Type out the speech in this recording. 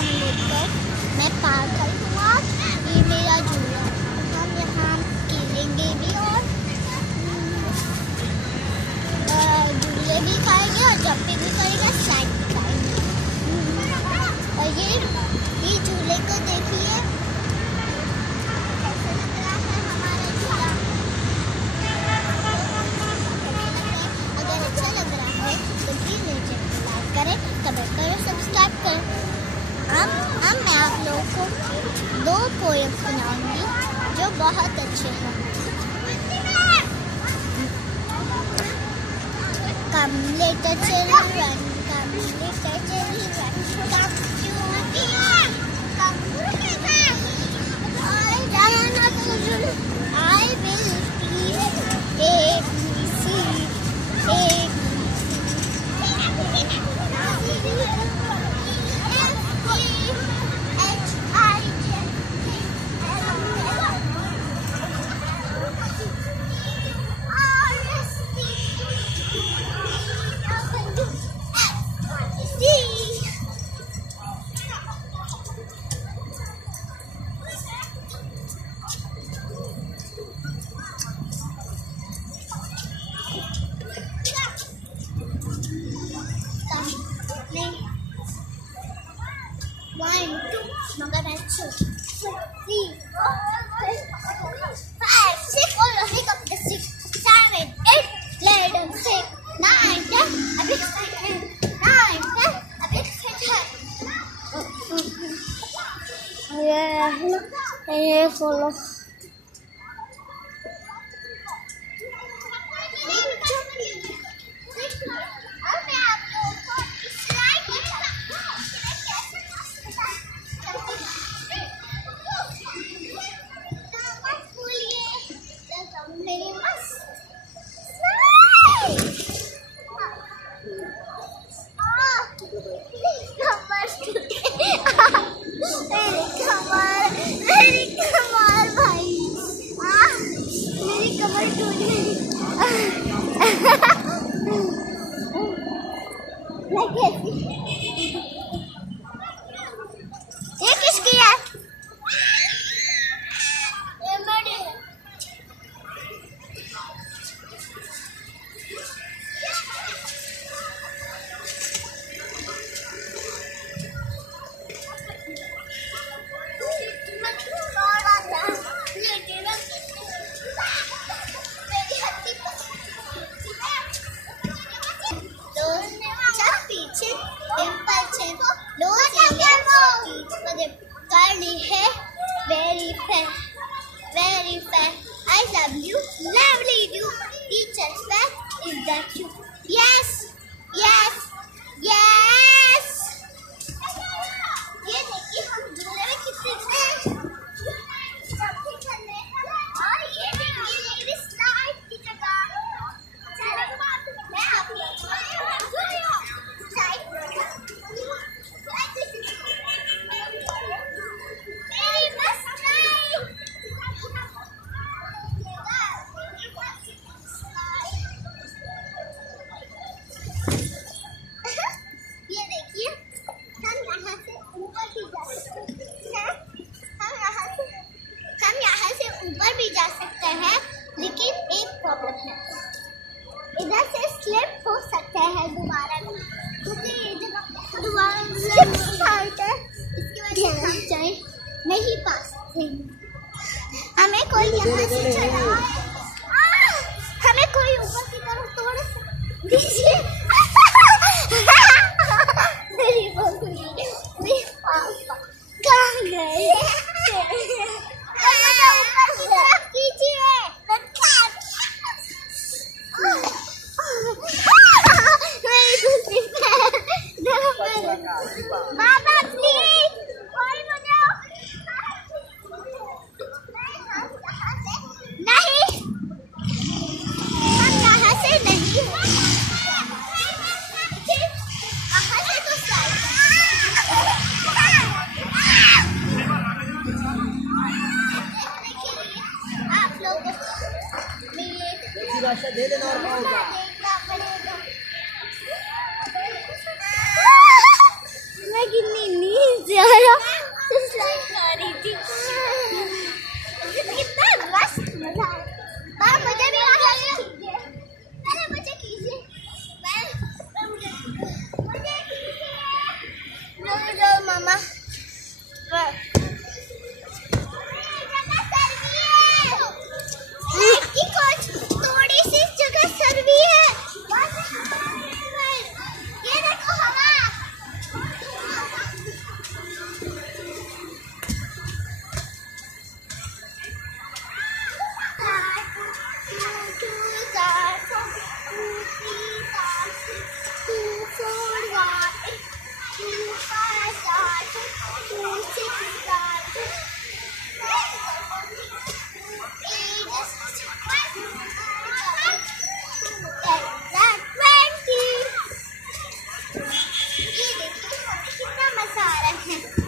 हम लेकर मैं पागल हुआ। ये मेरा झूला, हम यहाँ खेलेंगे भी और झूले भी खाएंगे और जंपिंग भी करेंगे, स्लाइड भी खाएंगे। और ये झूले को देखिए कैसे लग रहा है हमारा झूला। अगर अच्छा लग रहा है तो प्लीज नीचे लाइक करें, कमेंट करें, सब्सक्राइब करें। अब मैं आप लोगों को 2 पोएम सुनाऊंगी जो बहुत अच्छे हैं। Come little children run, come little children run, come children, come children. I will teach ABC, One, two, manga bancho, 3, 4, 5, 6, all of it up to 6, 7, 8, 11, 6, 9, 10, a big second, 9, 10, a big second. Yeah, follow. ये किसकी है? ये मेरी है। Curly hair, very fair, very fair. I love you, lovely you. Teacher's pet, is that you? Yes, yes, yes. ये देखिए हम झूले में कितने और ये देखिए मेरी स्लाइड की जगह। मैं आपको लेकिन एक प्रॉब्लम है, इधर से स्लिप हो सकता है दोबारा, क्योंकि ये जगह दोबारा है, इसकी वजह से हम चाहे नहीं पा सकते। हमें कोई यहाँ से चढ़ाए, हमें कोई ऊपर की तरफ तोड़ दीजिए। मेरी मेरे पापा कहाँ गए? ऊपर की तरफ कीजिए। बाबा प्लीज कोई मुझे नहीं, हम यहाँ से नहीं, यहाँ से तो आप लोगों को भाषा दे देना और होगा। मैं कितनी नींद से कितना मजा आ रहा है।